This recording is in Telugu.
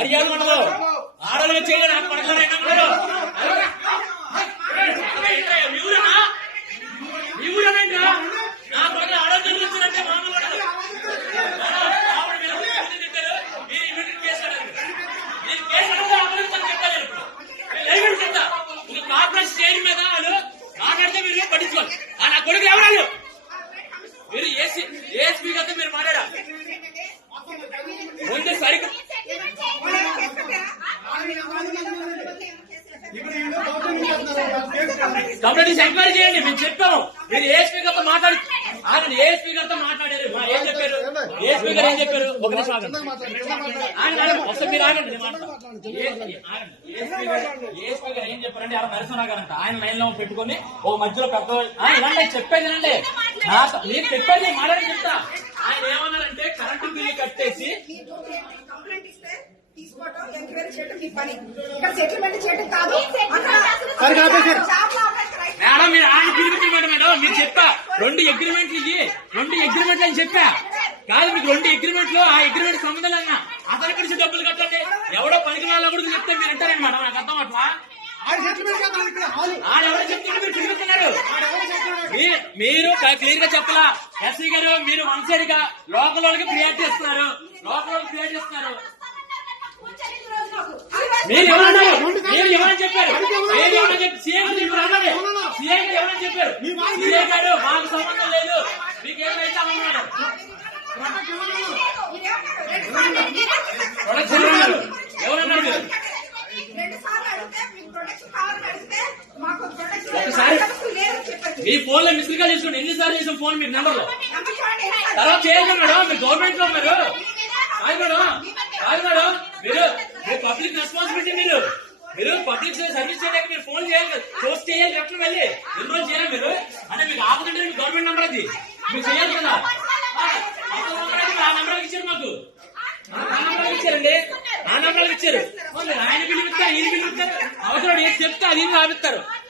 మర్యాద ఉండదు. ఆడలు చేయడం నాకు పడతారైనా మీ ఊరేనా నా పక్కన ఆడలు చదివిస్తారంటే మామూలు కార్పొరేషన్ చేయడం మీద వాళ్ళు మాట్లాడితే మీరు పట్టించుకోవాలి. నా కొడుకు ఎవరాలు మీరు ఏఎస్పీ కదా మీరు మాట్లాడా ముందు సరిగ్గా కంప్లైంట్ ఎంక్వైరీ చేయండి. మేము చెప్పాము మీరు ఏఎస్పీ గారితో మాట్లాడి ఆగండి. ఏఎస్పీ గారితో మాట్లాడారు. ఏం చెప్పారు? ఏఎస్పీ గారు ఏం చెప్పారు? ఒక నిమిషం ఆగండి. ఒకసారి మీరు ఆగండి. ఏఎస్పీ గారు ఏం చెప్పారంటే అలా నరసింహరావు గారంట ఆయన లైన్ లో పెట్టుకుని ఓ మధ్యలో పెద్ద ఇలాంటి చెప్పేది అండి. మీరు చెప్పేది మాట్లాడి చెప్తా. ఆయన ఏమన్నారంటే కరెంటు బిల్లు కట్టేసి మేడం మీరు ఆయన పిలిపించండి మేడం. మీరు చెప్పా 2 అగ్రిమెంట్లు ఇవి 2 అగ్రిమెంట్లు అని చెప్పా కాదు. మీకు 2 అగ్రిమెంట్లు ఆ అగ్రిమెంట్ సంబంధం అన్నా అతని కలిసి డబ్బులు కట్టండి. ఎవడో పనికి వాళ్ళ కూడా చెప్తే మీరు అంటారండి మేడం. నాకు అర్థం అట్లా ఆడెవరో చెప్తుంటే మీరు తిరుగుతున్నారు. మీరు క్లియర్ గా చెప్పలా ఎస్సీ గారు. మీరు వన్ సైడ్ గా లోకల్ వాళ్ళకి ప్రియారిటీ ఇస్తున్నారు. లోకల్ వాళ్ళకి ప్రియారిటీ ఇస్తున్నారు. మీరు ఎవరన్నారు? మీరు ఎవరని చెప్పారు? మీరు ఎవరని చెప్పి సీఏ గారు ఎవరని చెప్పారు? సీఏ గారు మాకు సంబంధం లేదు మీకేమైతే అన్నాడు. ఎవరన్నారు మీరు? ఒకసారి మీ ఫోన్ లో మిస్డ్ కాల్ చేసుకోండి. ఎన్నిసార్లు చేసిన ఫోన్ మీరు నెంబర్లో తర్వాత చేయండి మేడం. మీరు గవర్నమెంట్ లో ఉన్నారు కాదు మేడం. మీరు పబ్లిక్ రెస్పాన్సిబిలిటీ. మీరు పబ్లిక్ సర్వీస్ చేయడానికి మీరు ఫోన్ చేయాలి, పోస్ట్ చేయాలి. ఎప్పుడు వెళ్ళి ఎన్ని రోజులు చేయాలి మీరు అంటే మీకు ఆపదంటే గవర్నమెంట్ నెంబర్ అది మీరు చేయాలి కదా.